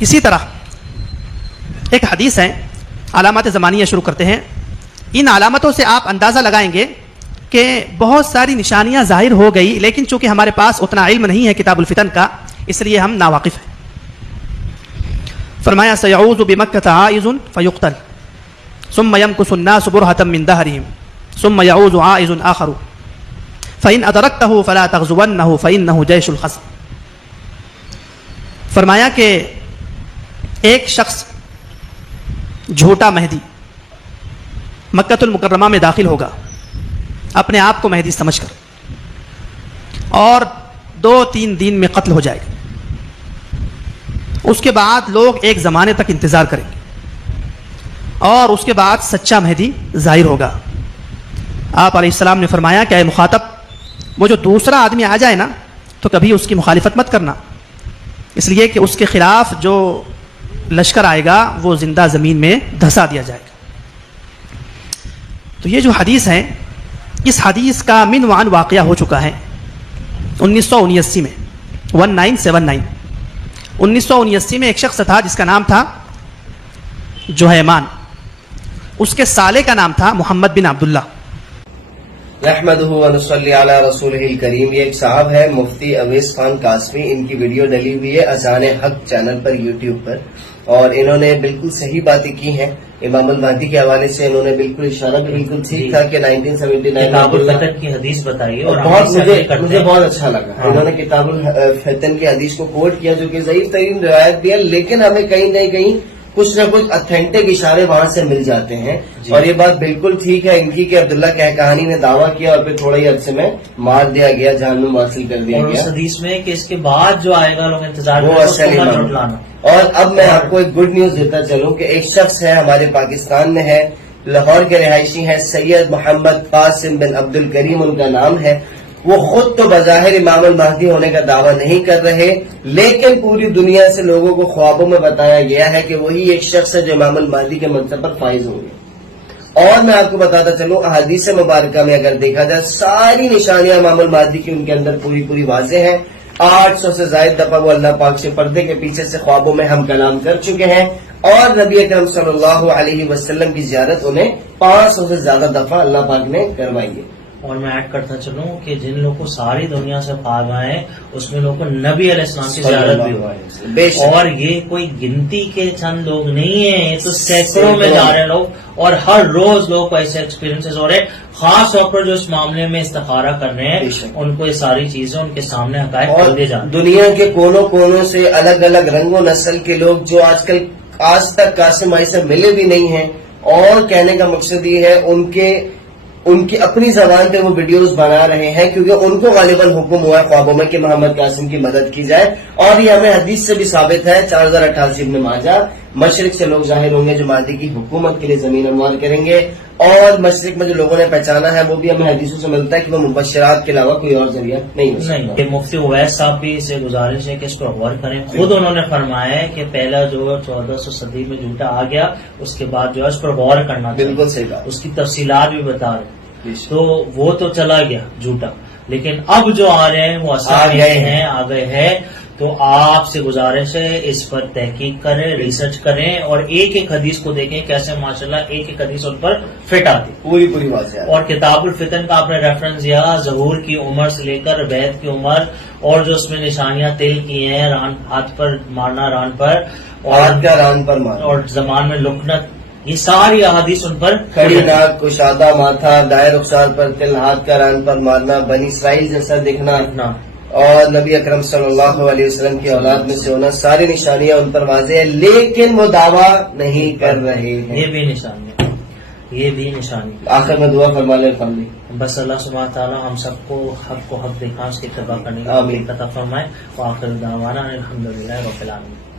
اسی طرح ایک حدیث ہے، علامات زمانیہ شروع کرتے ہیں. ان علامتوں سے آپ اندازہ لگائیں گے کہ بہت ساری نشانیاں ظاہر ہو گئی، لیکن چونکہ ہمارے پاس اتنا علم نہیں ہے کتاب الفتن کا، اس لیے ہم ناواقف ہیں. فرمایا سیعوذ بمکۃ عائذ فیقتل ثم يمكث الناس برهة من دهرهم ثم يعوذ عائذ آخر فإن أدركته فلا تغزونه فإنه جيش الخصم. فرمایا کہ ایک شخص جھوٹا مہدی مکۃ المکرمہ میں داخل ہوگا اپنے آپ کو مہدی سمجھ کر، اور 2-3 دن میں قتل ہو جائے گا. اس کے بعد لوگ ایک زمانے تک انتظار کریں گے اور اس کے بعد سچا مہدی ظاہر ہوگا. آپ علیہ السلام نے فرمایا کہ اے مخاطب، وہ جو دوسرا آدمی آ جائے نا تو کبھی اس کی مخالفت مت کرنا، اس لیے کہ اس کے خلاف جو لشکر آئے گا وہ زندہ زمین میں دھسا دیا جائے گا. تو یہ جو حدیث ہے، اس حدیث کا من وعن واقعہ ہو چکا ہے 1979 میں 1979. 1979 میں ایک شخص تھا جس کا نام تھا جوہیمان، اس کے سالے کا نام تھا محمد بن عبداللہ. نحمدہ ونصلی علی رسولہ الکریم. یہ ایک صاحب ہے مفتی اویس خان قاسمی، ان کی ویڈیو ڈلی ہوئی ہے اذان حق چینل پر یوٹیوب پر، اور انہوں نے بالکل صحیح باتیں کی ہیں امام المہدی کے حوالے سے. انہوں نے بالکل اشارہ بھی بالکل ٹھیک تھا کہ 1979 کتاب الفتن کی حدیث بتائی اور مجھے بہت اچھا لگا. انہوں نے کتاب الفتن کی حدیث کو کوٹ کیا جو کہ ضعیف ترین روایت بھی ہے، لیکن ہمیں کہیں نہ کہیں کچھ نہ کچھ اتھینٹک اشارے وہاں سے مل جاتے ہیں. اور یہ بات بالکل ٹھیک ہے ان کی کہ عبداللہ کہانی نے دعویٰ کیا اور پھر تھوڑا ہی عرصے میں مار دیا گیا، جہنم حاصل کر دیا گیا. اس حدیث میں کہ اس کے بعد جو آئے گا لوگ انتظار وہ اصل ایمان. اور اب میں آپ کو ایک گڈ نیوز دیتا چلوں کہ ایک شخص ہے ہمارے پاکستان میں ہے، لاہور کے رہائشی ہیں، سید محمد قاسم بن عبد الکریم ان کا نام ہے. وہ خود تو بظاہر امام المہدی ہونے کا دعویٰ نہیں کر رہے، لیکن پوری دنیا سے لوگوں کو خوابوں میں بتایا گیا ہے کہ وہی ایک شخص ہے جو امام المہدی کے منصب پر فائز ہوں گے. اور میں آپ کو بتاتا چلوں احادیث مبارکہ میں اگر دیکھا جائے ساری نشانیاں امام المہدی کی ان کے اندر پوری واضح ہیں. 800 سے زائد دفعہ وہ اللہ پاک سے پردے کے پیچھے سے خوابوں میں ہم کلام کر چکے ہیں، اور نبی اکرم صلی اللہ علیہ وسلم کی زیارت انہیں 500 سے زیادہ دفعہ اللہ پاک نے کروائی ہے. اور میں ایڈ کرتا چلوں کہ جن لوگوں کو ساری دنیا سے خواب آئے اس میں لوگوں کو نبی علیہ السلام کی زیارت بھی ہوا ہے. اور یہ کوئی گنتی کے چند لوگ نہیں ہیں، یہ تو سینکڑوں میں جا رہے ہیں لوگ، اور ہر روز لوگ کو ایسے ایکسپیرینسز ہو رہے ہیں. خاص طور پر جو اس معاملے میں استخارہ کر رہے ہیں ان کو یہ ساری چیزیں ان کے سامنے حقائق کر دیے جاتے ہیں. دنیا کے کونوں کونوں سے الگ الگ رنگ و نسل کے لوگ جو آج تک قاسم بھائی سے ملے بھی نہیں ہیں، اور کہنے کا مقصد یہ ہے ان کی اپنی زبان پہ وہ ویڈیوز بنا رہے ہیں کیونکہ ان کو غالباً حکم ہوا ہے خوابوں میں کہ محمد قاسم کی مدد کی جائے. اور یہ ہمیں حدیث سے بھی ثابت ہے 4088 ابن ماجہ، مشرق سے لوگ ظاہر ہوں گے جو مہدی کی حکومت کے لیے زمین اموال کریں گے، اور مشرق میں جو لوگوں نے پہچانا ہے وہ بھی ہمیں حدیثوں سے ملتا ہے کہ وہ مبشرات کے علاوہ کوئی اور ذریعہ نہیں ہو سکتا. مفتی اویس صاحب بھی سے گزارش ہے کہ اس پر غور کریں. خود انہوں نے فرمایا ہے کہ پہلا جو 1400 صدی میں جھوٹا آ گیا اس کے بعد جو ہے اس پر غور کرنا چاہیے. بالکل صحیح بات. اس کی تفصیلات بھی بتا رہے. تو وہ تو چلا گیا جھوٹا، لیکن اب جو آ رہے ہیں وہ آ گئے ہیں. تو آپ سے گزارش ہے اس پر تحقیق کریں، ریسرچ کریں، اور ایک ایک حدیث کو دیکھیں کیسے ماشاءاللہ ایک ایک حدیث ان پر فٹ آتی پوری بات ہے. اور کتاب الفتن کا آپ نے ریفرنس دیا ظہور کی عمر سے لے کر بیعت کی عمر، اور جو اس میں نشانیاں تل کی ہیں، ہاتھ پر مارنا ران پر، اور زمان میں لکنت، یہ ساری احادیث ان پر کھڑی ناک، کشادہ ماتھا، دائر رخسار پر تل، ہاتھ کا ران پر مارنا، بنی اسرائیل جیسا دکھنا، اور نبی اکرم صلی اللہ علیہ وسلم کی اولاد میں سے ہونا، ساری نشانیاں ان پر واضح ہے، لیکن وہ دعویٰ نہیں کر رہے ہیں. یہ بھی نشانی. آخر میں دعا فرما لیں فیملی. بس اللہ سبحانہ تعالیٰ ہم سب کو حق دکھا، اس کی اتباع کرنے کی توفیق عطا فرمائے. وآخر دعوانا الحمدللہ رب العالمین.